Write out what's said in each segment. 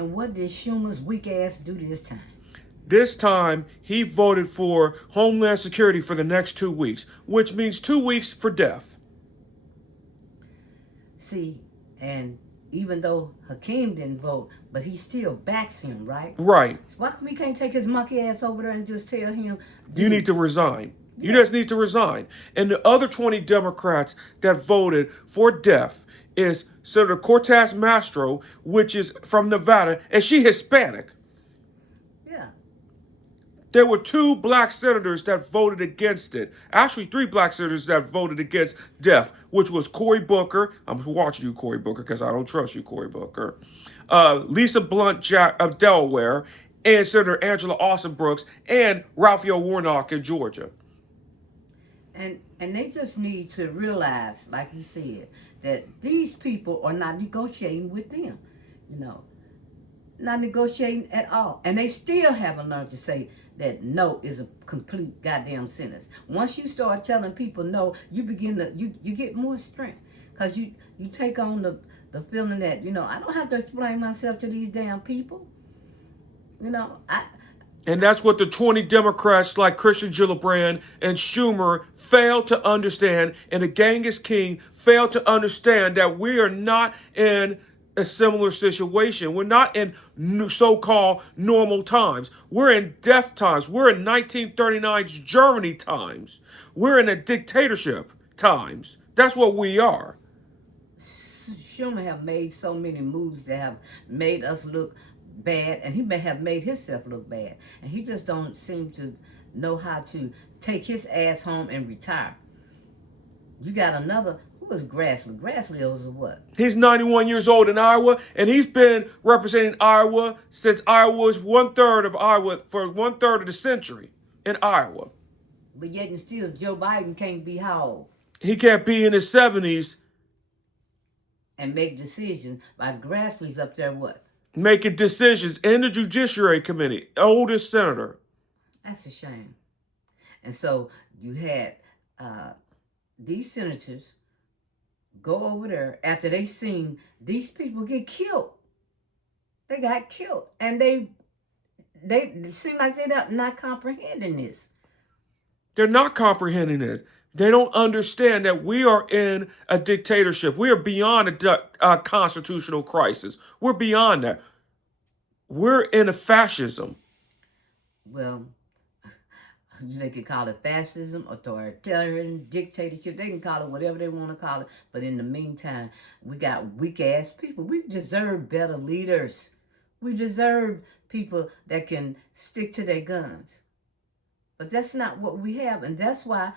And what did Schumer's weak ass do this time? This time, he voted for Homeland Security for the next 2 weeks, which means 2 weeks for death. See, and even though Hakeem didn't vote, but he still backs him, right? Right. So why come we can't take his monkey ass over there and just tell him, You need to resign. You just need to resign. And the other 20 Democrats that voted for death is Senator Cortez Masto, which is from Nevada, and she Hispanic. Yeah. There were 2 black senators that voted against it. Actually, 3 black senators that voted against death, which was Cory Booker. I'm watching you, Cory Booker, because I don't trust you, Cory Booker. Lisa Blunt of Delaware, and Senator Angela Austin Brooks, and Raphael Warnock in Georgia. And they just need to realize, like you said, that these people are not negotiating with them, not negotiating at all. And they still haven't learned to say that no is a complete goddamn sentence. Once you start telling people no, you begin to, you get more strength. Because you take on the feeling that, I don't have to explain myself to these damn people. And that's what the 20 Democrats like Christian Gillibrand and Schumer failed to understand, and the gang is king failed to understand that we are not in a similar situation. We're not in so-called normal times. We're in death times. We're in 1939's Germany times. We're in a dictatorship times. That's what we are. Schumer have made so many moves that have made us look bad, and he may have made himself look bad, and he just don't seem to know how to take his ass home and retire. You got another, who was Grassley? Grassley was what? He's 91 years old in Iowa, and he's been representing Iowa since Iowa was 1/3 of Iowa for 1/3 of the century in Iowa. But yet and still, Joe Biden can't be how old? He can't be in his 70s and make decisions. Like Grassley's up there, what? Making decisions in the Judiciary Committee, oldest senator. That's a shame. And so you had these senators go over there after they seen these people get killed. They got killed, and they seem like they're not comprehending this. They're not comprehending it. They don't understand that we are in a dictatorship. We are beyond a constitutional crisis. We're beyond that. We're in a fascism. Well, they can call it fascism, authoritarian, dictatorship. They can call it whatever they want to call it. But in the meantime, we got weak-ass people. We deserve better leaders. We deserve people that can stick to their guns. But that's not what we have. And that's why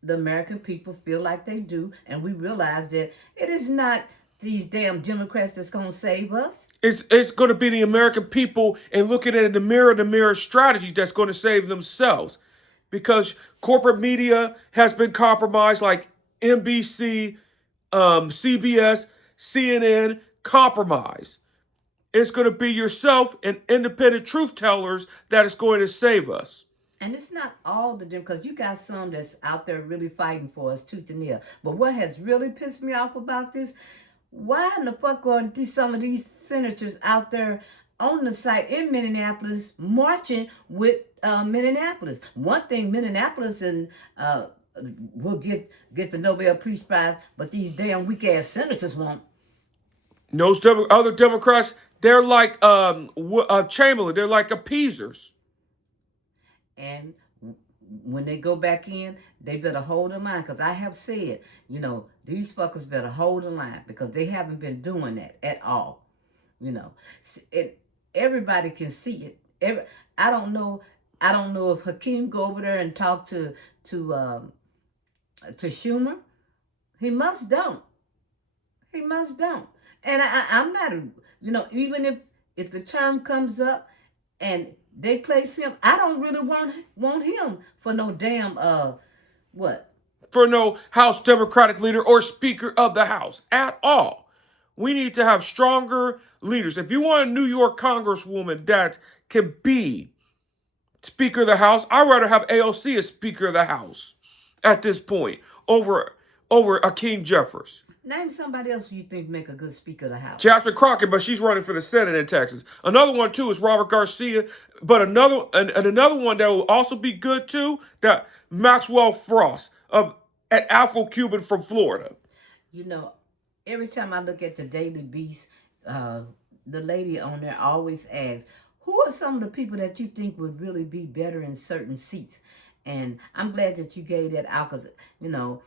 the American people feel like they do, and we realize that it is not these damn Democrats that's going to save us. It's going to be the American people and looking at the mirror strategy that's going to save themselves, because corporate media has been compromised, like NBC, CBS, CNN, compromised. It's going to be yourself and independent truth tellers that is going to save us. And it's not all the Democrats, because you got some that's out there really fighting for us tooth and nail. But what has really pissed me off about this, why in the fuck are some of these senators out there on the site in Minneapolis marching with Minneapolis? One thing, Minneapolis and will get the Nobel Peace Prize, but these damn weak-ass senators won't. Those other Democrats, they're like Chamberlain. They're like appeasers. And when they go back in, they better hold the line, because I have said, these fuckers better hold the line, because they haven't been doing that at all. Everybody can see it. I don't know if Hakeem go over there and talk to Schumer. He must don't. He must don't. And I'm not, even if the term comes up and they place him, I don't really want him for no damn, what? For no House Democratic leader or Speaker of the House at all. We need to have stronger leaders. If you want a New York Congresswoman that can be Speaker of the House, I'd rather have AOC as Speaker of the House at this point over over Hakeem Jeffries. Name somebody else you think make a good Speaker of the House. Jasmine Crockett, but she's running for the Senate in Texas. Another one too is Robert Garcia, but another one that will also be good too, that Maxwell Frost of an Afro-Cuban from Florida. You know, every time I look at the Daily Beast, the lady on there always asks, who are some of the people that you think would really be better in certain seats? And I'm glad that you gave that out because, you know,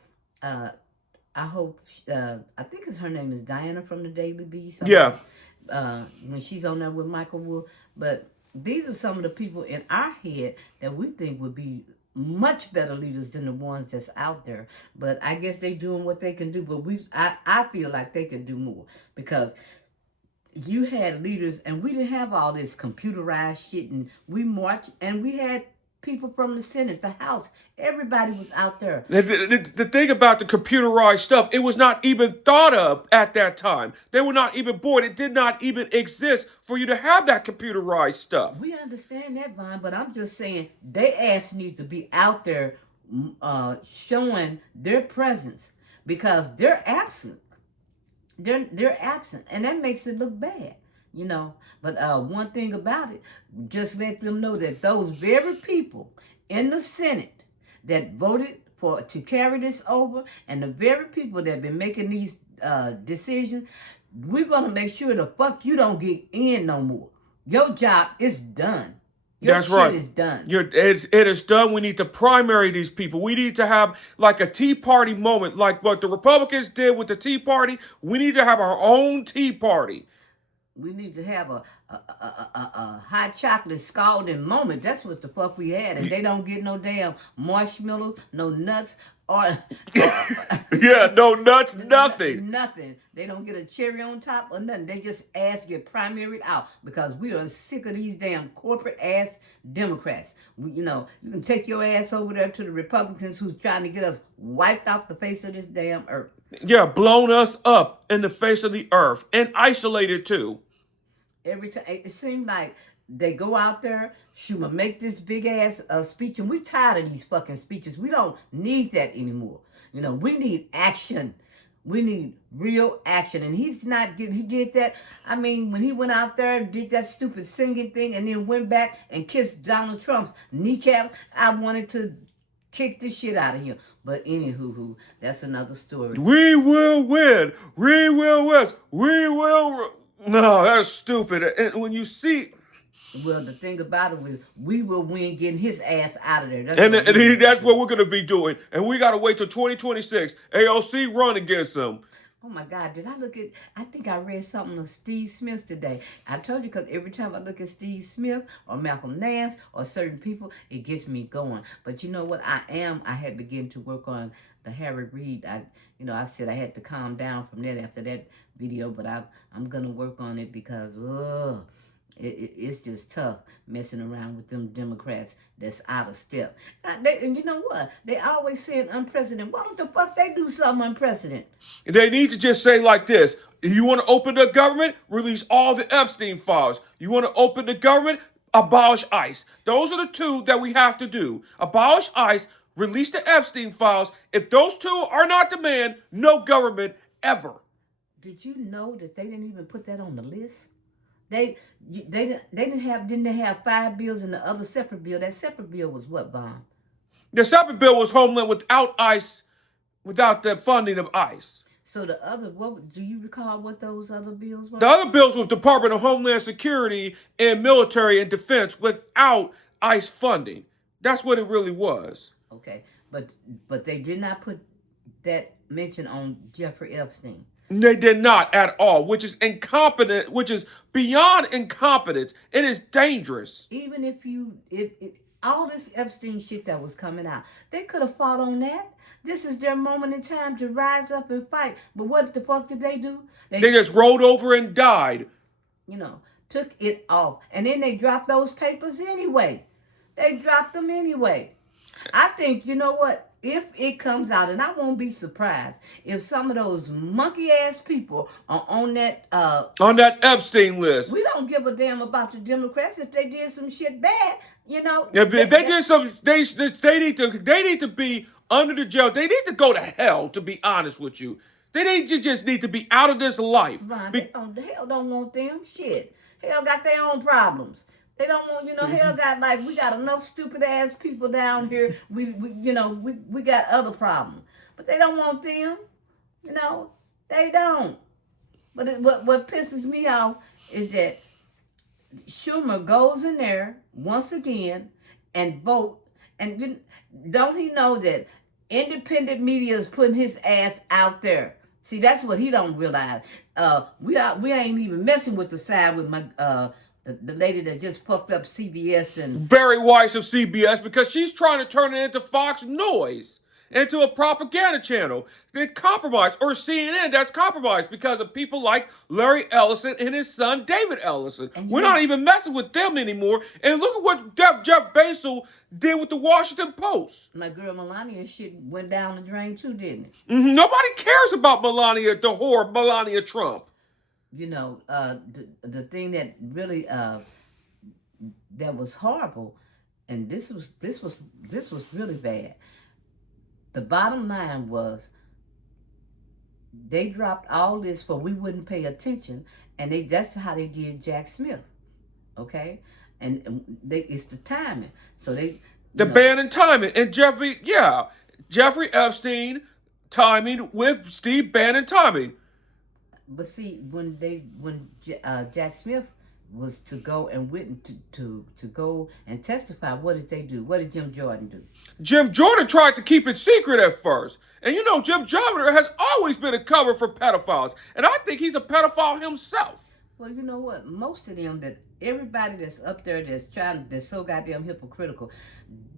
I hope, I think her name is Diana from the Daily Beast. Yeah. When she's on there with Michael Wolff. But these are some of the people in our head that we think would be much better leaders than the ones that's out there. But I guess they doing what they can do. But I feel like they can do more because you had leaders and we didn't have all this computerized shit, and we marched and we had people from the Senate, the House, everybody was out there. The thing about the computerized stuff, it was not even thought of at that time. They were not even born. It did not even exist for you to have that computerized stuff. We understand that, Vaughn, but I'm just saying they ass need to be out there showing their presence because they're absent. They're absent, and that makes it look bad. You know, but one thing about it, just let them know that those very people in the Senate that voted to carry this over, and the very people that have been making these decisions, we're going to make sure the fuck you don't get in no more. Your job is done. That's right. Is done. It is done. We need to primary these people. We need to have like a Tea Party moment, like what the Republicans did with the Tea Party. We need to have our own Tea Party. We need to have a hot chocolate scalding moment. That's what the fuck we had. And they don't get no damn marshmallows, no nuts, or yeah, no nuts, nothing. Nothing. They don't get a cherry on top or nothing. They just ass get primaried out because we are sick of these damn corporate ass Democrats. You know, you can take your ass over there to the Republicans who's trying to get us wiped off the face of this damn earth. Yeah, blown us up in the face of the earth and isolated too. Every time it seemed like they go out there, Schumer make this big ass speech, and we tired of these fucking speeches. We don't need that anymore. You know, we need action. We need real action, and he's not getting. He did that. I mean, when he went out there and did that stupid singing thing, and then went back and kissed Donald Trump's kneecap, I wanted to kick the shit out of him. But anywho, that's another story. We will win. We will win. We will. No, that's stupid. And when you see. Well, the thing about it is, we will win getting his ass out of there. That's what we're going to be doing. And we got to wait till 2026. AOC run against him. Oh my God, did I look at, I think I read something of Steve Smith today. I told you because every time I look at Steve Smith or Malcolm Nance or certain people, it gets me going. But you know what, I had begun to work on the Harry Reid. I said I had to calm down from that after that video, but I'm going to work on it because, it's just tough messing around with them Democrats that's out of step. And you know what? They always saying unprecedented. Why don't the fuck they do something unprecedented? They need to just say like this. If you want to open the government, release all the Epstein files. You want to open the government, abolish ICE. Those are the two that we have to do. Abolish ICE, release the Epstein files. If those two are not demand, no government ever. Did you know that they didn't even put that on the list? They didn't have 5 bills in the other separate bill. That separate bill was what, Bond? The separate bill was Homeland without ICE, without the funding of ICE. So the other, what do you recall what those other bills were? The other bills were Department of Homeland Security and Military and Defense without ICE funding. That's what it really was. Okay, but they did not put that mention on Jeffrey Epstein. They did not at all, which is incompetent, which is beyond incompetence. It is dangerous. Even if all this Epstein shit that was coming out, they could have fought on that. This is their moment in time to rise up and fight. But what the fuck did they do? They just rolled over and died. You know, took it off. And then they dropped those papers anyway. They dropped them anyway. I think, you know what? If it comes out, and I won't be surprised if some of those monkey-ass people are on that Epstein list. We don't give a damn about the Democrats if they did some shit bad, you know. If they did some, they need to be under the jail. They need to go to hell, to be honest with you. Just need to be out of this life. Ron, hell don't want them. Shit. Hell got their own problems. They don't want, hell got we got enough stupid ass people down here. We got other problems. But they don't want them. They don't. But what pisses me off is that Schumer goes in there once again and vote. And don't he know that independent media is putting his ass out there? See, that's what he don't realize. We ain't even messing with the side with my the lady that just fucked up CBS and Barry Weiss of CBS, because she's trying to turn it into Fox Noise, into a propaganda channel. They compromise, or CNN, that's compromised because of people like Larry Ellison and his son David Ellison. We're not even messing with them anymore. And look at what Jeff Bezos did with the Washington Post. My girl Melania shit went down the drain too, didn't it? Nobody cares about Melania, the whore Melania Trump. The thing that really that was horrible, and this was really bad. The bottom line was they dropped all this for we wouldn't pay attention, and that's how they did Jack Smith, okay? And it's the timing. So the ban and timing, and Jeffrey Epstein timing with Steve Bannon timing. But see, when Jack Smith was to go and witness to go and testify, what did they do? What did Jim Jordan do? Jim Jordan tried to keep it secret at first. And Jim Jordan has always been a cover for pedophiles. And I think he's a pedophile himself. Well, you know what? Most of them, everybody that's up there that's so goddamn hypocritical,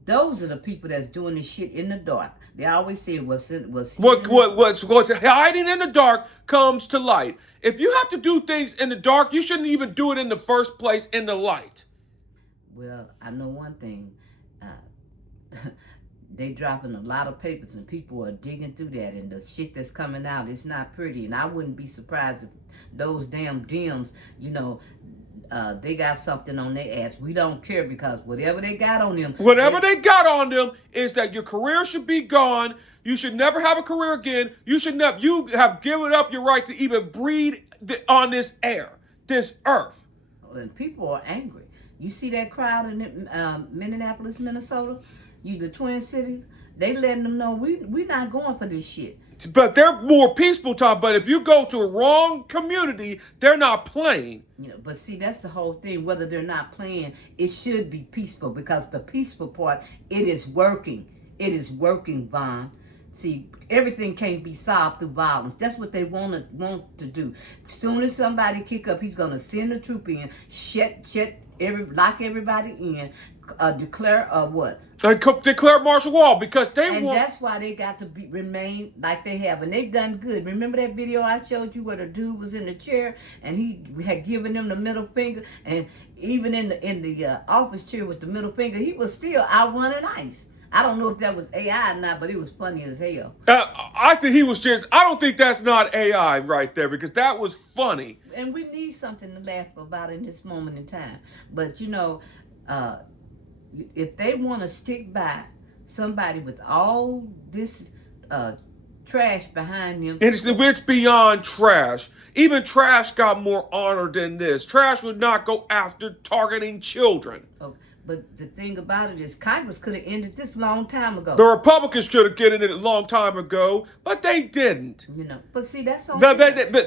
those are the people that's doing this shit in the dark. They always say what's hiding in the dark comes to light. If you have to do things in the dark, you shouldn't even do it in the first place in the light. Well, I know one thing. They dropping a lot of papers and people are digging through that, and the shit that's coming out, it's not pretty. And I wouldn't be surprised if those damn Dems, they got something on their ass. We don't care, because whatever they got on them. Whatever they got on them is that your career should be gone. You should never have a career again. You have given up your right to even breathe on this air, this earth. And people are angry. You see that crowd in Minneapolis, Minnesota? The Twin Cities? They letting them know we not going for this shit. But they're more peaceful, Tom. But if you go to a wrong community, they're not playing. But see, that's the whole thing. Whether they're not playing, it should be peaceful, because the peaceful part, it is working. It is working, Vaughn. See, everything can't be solved through violence. That's what they want to do. As soon as somebody kick up, he's gonna send the troop in, lock everybody in, declare what? Declare martial law, because and that's why they got to remain like they have, and they've done good. Remember that video I showed you where the dude was in the chair and he had given them the middle finger, and even in the office chair with the middle finger, he was still outrunning ICE. I don't know if that was AI or not, but it was funny as hell. I think he was I don't think that's not AI right there, because that was funny. And we need something to laugh about in this moment in time. But if they want to stick by somebody with all this trash behind them. It's beyond trash. Even trash got more honor than this. Trash would not go after targeting children. Oh, but the thing about it is, Congress could have ended this a long time ago. The Republicans should have gotten it a long time ago, but they didn't. But see, that's on them.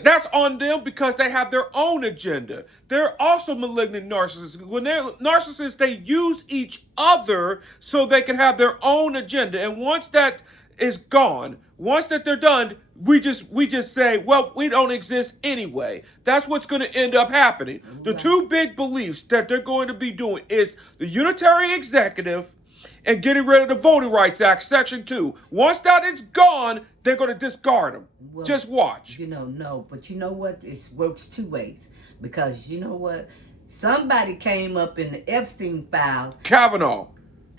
That's on them, because they have their own agenda. They're also malignant narcissists. When they're narcissists, they use each other so they can have their own agenda. And once that is gone, once that they're done, we just say, well, we don't exist anyway. That's what's going to end up happening. Right. The two big beliefs that they're going to be doing is the unitary executive and getting rid of the Voting Rights Act, Section 2. Once that is gone, they're going to discard them. Well, just watch. No, but you know what? It works two ways. Because you know what? Somebody came up in the Epstein files. Kavanaugh.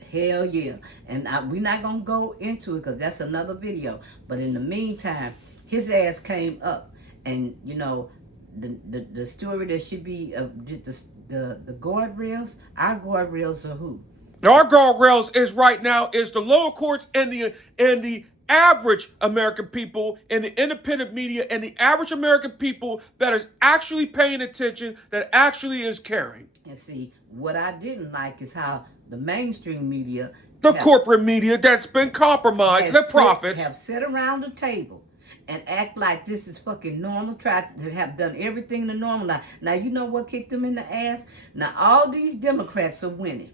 Hell yeah. And we're not going to go into it, because that's another video. But in the meantime, his ass came up. And, the story that should be the guardrails, our guardrails are who? Our guardrails is right now is the lower courts and the average American people and the independent media and the average American people that is actually paying attention, that actually is caring. And see, what I didn't like is how the mainstream media The corporate media that's been compromised, the profits. have sit around the table and act like this is fucking normal, try to have done everything to normalize. Now, you know what kicked them in the ass? Now, all these Democrats are winning.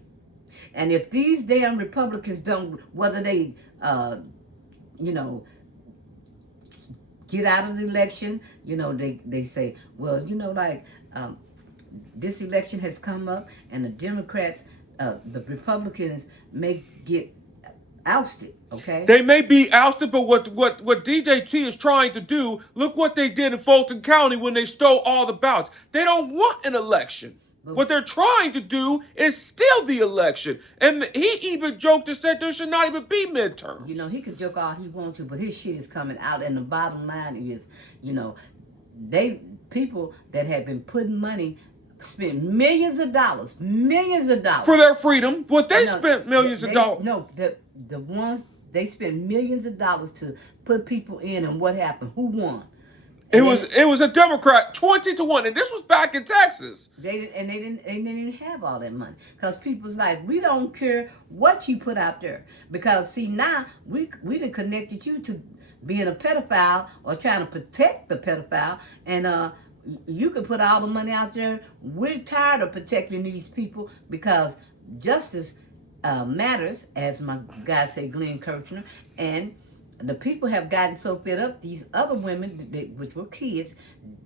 And if these damn Republicans don't, whether they, you know, get out of the election, you know, they say, well, you know, like, this election has come up and the Democrats, the Republicans may get ousted, okay? They may be ousted, but what DJT is trying to do, look what they did in Fulton County when they stole all the ballots. They don't want an election. What they're trying to do is steal the election. And he even joked and said there should not even be midterms. You know, he can joke all he wants to, but his shit is coming out. And the bottom line is, you know, people that have been putting money, spent millions of dollars for their freedom. What they spent millions of dollars. No, the ones they spent millions of dollars to put people in, and what happened? Who won? It was a Democrat, 20-1, and this was back in Texas. They didn't even have all that money, because people's like, we don't care what you put out there, because see, now we done connected you to being a pedophile or trying to protect the pedophile, and you can put all the money out there. We're tired of protecting these people because justice matters, as my guy say, Glenn Kirchner, and the people have gotten so fed up. These other women, which were kids,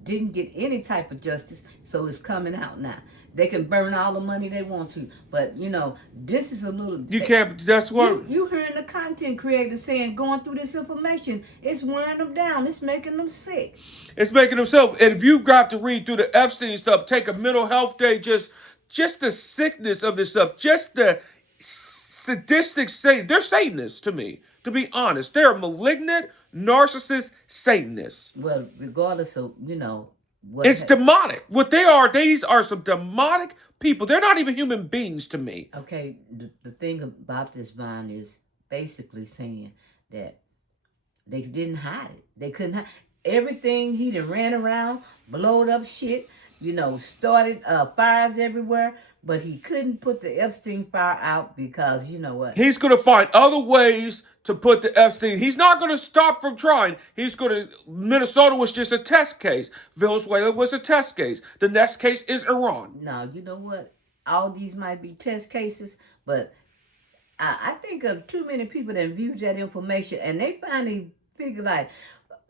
didn't get any type of justice, so it's coming out now. They can burn all the money they want to, but you know, this is a little. You can't. That's what you hearing the content creators saying. Going through this information, it's wearing them down. It's making them sick. It's making them sick. And if you got to read through the Epstein stuff, take a mental health day, just the sickness of this stuff, just the sadistic Satan. They're Satanists to me. To be honest, they're malignant, narcissist Satanists. Well, regardless of, you know, it's demonic. What they are, these are some demonic people. They're not even human beings to me. Okay, the thing about this bond is basically saying that they didn't hide it. They couldn't hide everything. He done ran around, blowed up shit, you know, started fires everywhere. But he couldn't put the Epstein fire out because, you know what? He's going to find other ways to put the Epstein. He's not going to stop from trying. Minnesota was just a test case. Venezuela was a test case. The next case is Iran. Now, you know what? All these might be test cases, but I think of too many people that viewed that information and they finally figure like,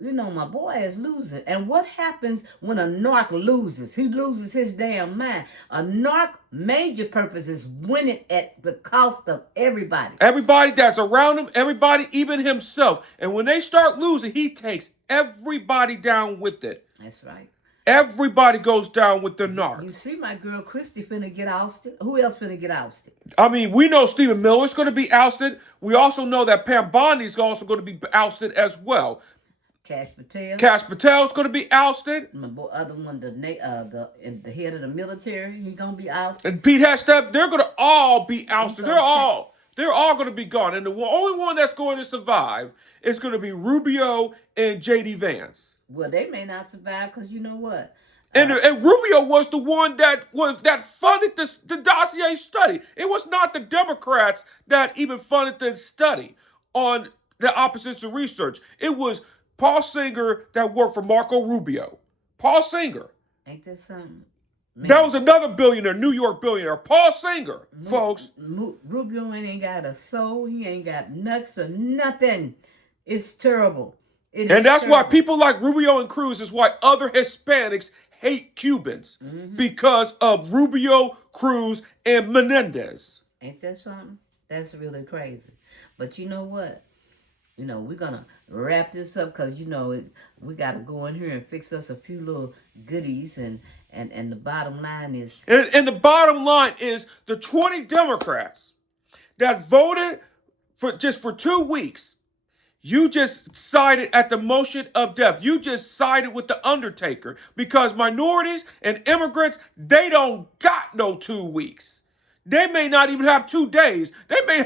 you know, my boy is losing. And what happens when a narc loses? He loses his damn mind. A narc major purpose is winning at the cost of everybody. Everybody that's around him, everybody, even himself. And when they start losing, he takes everybody down with it. That's right. Everybody goes down with the narc. You see my girl Christy finna get ousted. Who else finna get ousted? I mean, we know Stephen Miller's going to be ousted. We also know that Pam Bondi's also going to be ousted as well. Cash Patel's going to be ousted. My other one, the head of the military, he's going to be ousted. And Pete Hestep, they're going to all be ousted. They're all going to be gone. And the only one that's going to survive is going to be Rubio and J.D. Vance. Well, they may not survive because you know what? And Rubio was the one that funded the dossier study. It was not the Democrats that even funded the study on the opposites of research. It was Paul Singer that worked for Marco Rubio. Paul Singer. Ain't that something? Man. That was another billionaire, New York billionaire. Paul Singer, folks. Rubio ain't got a soul. He ain't got nuts or nothing. It's terrible. And that's why people like Rubio and Cruz is why other Hispanics hate Cubans. Mm-hmm. Because of Rubio, Cruz, and Menendez. Ain't that something? That's really crazy. But you know what? You know, we're going to wrap this up because, you know, we got to go in here and fix us a few little goodies. And the bottom line is... And the bottom line is the 20 Democrats that voted for 2 weeks, you just sided at the motion of death. You just sided with the Undertaker because minorities and immigrants, they don't got no 2 weeks. They may not even have 2 days. They may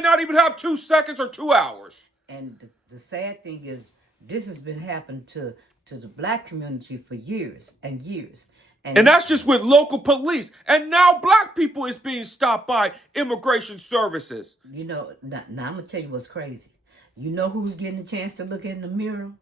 not even have 2 seconds or 2 hours. And the sad thing is, this has been happening to the black community for years and years. And that's just with local police. And now black people is being stopped by immigration services. You know, now I'm going to tell you what's crazy. You know who's getting a chance to look in the mirror?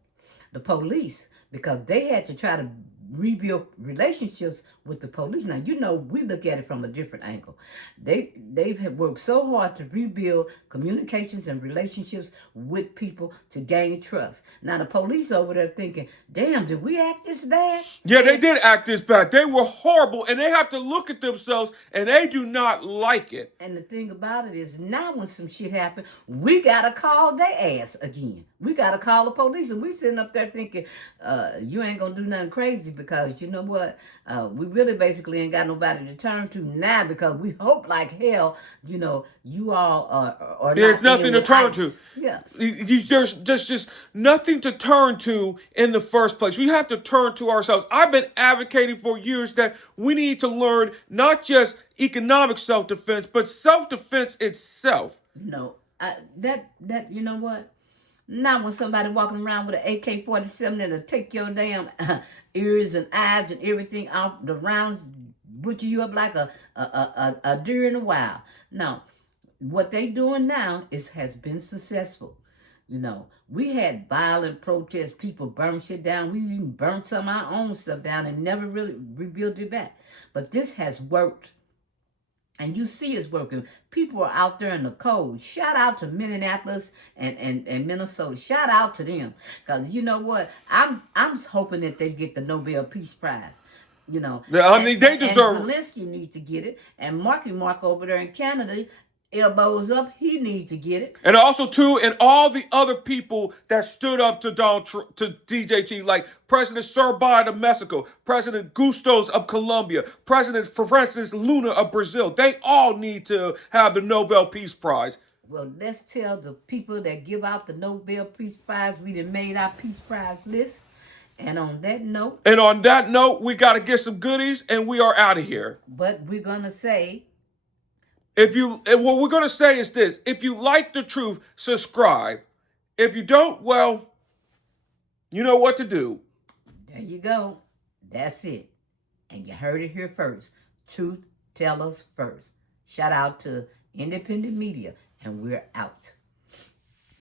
The police, because they had to try to rebuild relationships with the police. Now, you know, we look at it from a different angle. They've worked so hard to rebuild communications and relationships with people to gain trust. Now, the police over there thinking, damn, did we act this bad? Yeah, they did act this bad. They were horrible, and they have to look at themselves, and they do not like it. And the thing about it is, now when some shit happen, we got to call their ass again. We got to call the police, and we sitting up there thinking, you ain't going to do nothing crazy, because you know what? We really basically ain't got nobody to turn to now, because we hope like hell, you know, you all are There's not nothing to turn to. Yeah. There's just nothing to turn to in the first place. We have to turn to ourselves. I've been advocating for years that we need to learn not just economic self-defense, but self-defense itself. You know, that you know what? Now when somebody walking around with an AK-47 that'll take your damn ears and eyes and everything off the rounds, butcher you up like a deer in the wild. Now, what they doing now has been successful. You know, we had violent protests, people burn shit down. We even burned some of our own stuff down and never really rebuilt it back. But this has worked. And you see it's working. People are out there in the cold. Shout out to Minneapolis and Minnesota. Shout out to them. Because you know what? I'm hoping that they get the Nobel Peace Prize. You know. Yeah, I mean, they deserve it. And Zelensky needs to get it. And Mark over there in Canada, elbows up, he needs to get it. And also, too, and all the other people that stood up to to DJT, like President Sorbonne of Mexico, President Gustos of Colombia, President Francis Luna of Brazil, they all need to have the Nobel Peace Prize. Well, let's tell the people that give out the Nobel Peace Prize we done made our Peace Prize list. And on that note, we got to get some goodies, and we are out of here. But we're going to say, what we're going to say is this: if you like the truth, subscribe. If you don't, well, you know what to do. There you go. That's it. And you heard it here first. Truth tell us first. Shout out to independent media, and we're out.